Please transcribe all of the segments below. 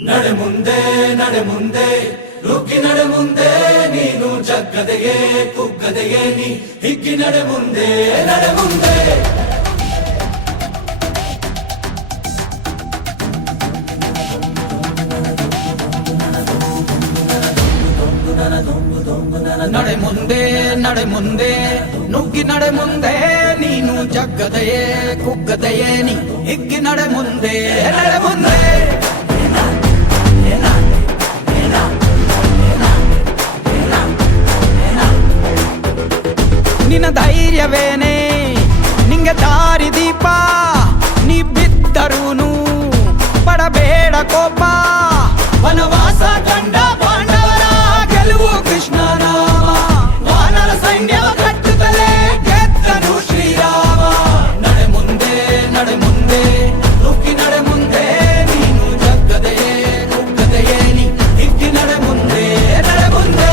ನಡೆ ಮುಂದೆ ನಡೆ ಮುಂದೆ ನುಗ್ಗಿ ನಡೆ ಮುಂದೆ ನೀನು ಜಗ್ಗದೆಯೇ ಕುಗ್ಗದೆಯೇ ನೀ ಹಿಗ್ಗಿ ನಡೆ ಮುಂದೆ ನಡೆ ಮುಂದೆ ನಡೆ ಮುಂದೆ ನಡೆ ಮುಂದೆ ನುಗ್ಗಿ ನಡೆ ಮುಂದೆ ನೀನು ಜಗ್ಗದೆಯೇ ಕುಗ್ಗದೆಯೇ ನೀ ಹಿಗ್ಗಿ ನಡೆ ಮುಂದೆ ನಡೆ ಮುಂದೆ ನಿನ್ನ ಧೈರ್ಯವೇನೆ ನಿಂಗೆ ದಾರಿ ದೀಪ ನೀ ಬಿದ್ದರೂನು ಪಡಬೇಡ ಕೋಪ ವನವಾಸ ಕಂಡ ಪಾಂಡವರ ಗೆಲುವು ಕೃಷ್ಣ ನಾಮ ವಾನರ ಸೈನ್ಯ ಕಟ್ಟುತ್ತಲೇ ಗೆದ್ದನು ಶ್ರೀರಾಮ ನಡೆ ಮುಂದೆ ನುಗ್ಗಿ ನಡೆ ಮುಂದೆ ನೀನು ಜಗ್ಗದೆಯೇ ಕುಗ್ಗದೆಯೇ ನೀ ಹಿಗ್ಗಿ ನಡೆ ಮುಂದೆ ನಡೆ ಮುಂದೆ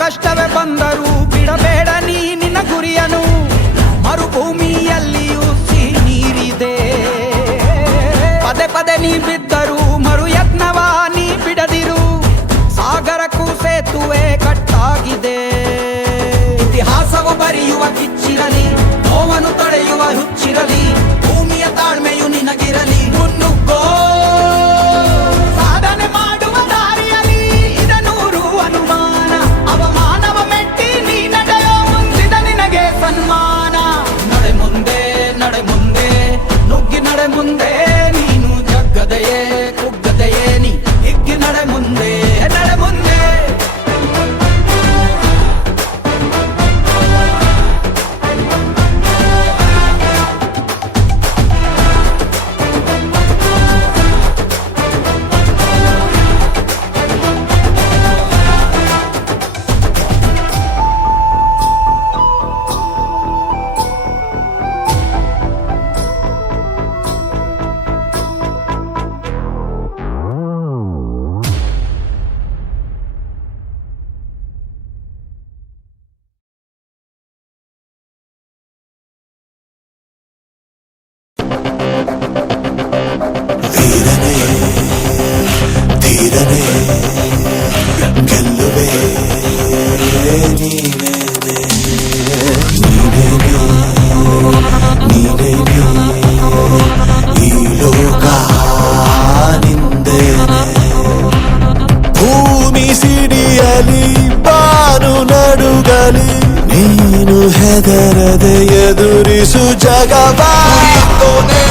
ಕಷ್ಟವೇ ಬಂದರೂ ಬಿಡಬೇಡ ನೀ ನಿನ್ನ ಗುರಿಯನು ಮರುಭೂಮಿಯಲ್ಲಿಯೂ ಸಿಹಿ ನೀರಿದೆ ಪದೇ ಪದೇ ನೀ ಬಿದ್ದರೂ ಮರು ಯತ್ನವ ನೀ ಬಿಡದಿರು ಸಾಗರಕ್ಕೂ ಸೇತುವೆ ಕಟ್ಟಾಗಿದೆ ಇತಿಹಾಸವು ಬರೆಯುವ ಕಿಚ್ಚಿರಲಿ ನೋವನ್ನು ತಡೆಯುವ ಹುಚ್ಚಿರಲಿ ಭೂಮಿಯ ತಾಳ್ಮೆಯು ನಿನಗಿರಲಿ ಮುನ್ನುಗ್ಗೋ ಸಾಧನೆ ಮಾಡುವ ದಾರಿಯಲ್ಲಿ ಇದನೂರು ಅನುಮಾನ ಅವಮಾನವ ಮೆಟ್ಟಿ ನೀ ನಡೆಯೋ ಮುಂದಿದ ನಿನಗೆ ಸನ್ಮಾನ ನಡೆ ಮುಂದೆ ನುಗ್ಗಿ ನಡೆ ಮುಂದೆ ನೀನು ಜಗ್ಗದೆಯೇ ಕುಗ್ಗದೆಯೇ ನೀ ಹಿಗ್ಗಿ ನಡೆ ಮುಂದೆ ನಡೆ ಮುಂದೆ ಧೀರನೇ ಗೆಲ್ಲುವೆ ನೀನೇ ಈ ಲೋಕ ನಿಂದೇನೆ ಭೂಮಿ ಸಿಡಿಯಲಿ ಬಾನು ನಡುಗಲಿ ನೀನು ಹೆದರದೆ ಎದುರಿಸು ಜಗವಾನೆ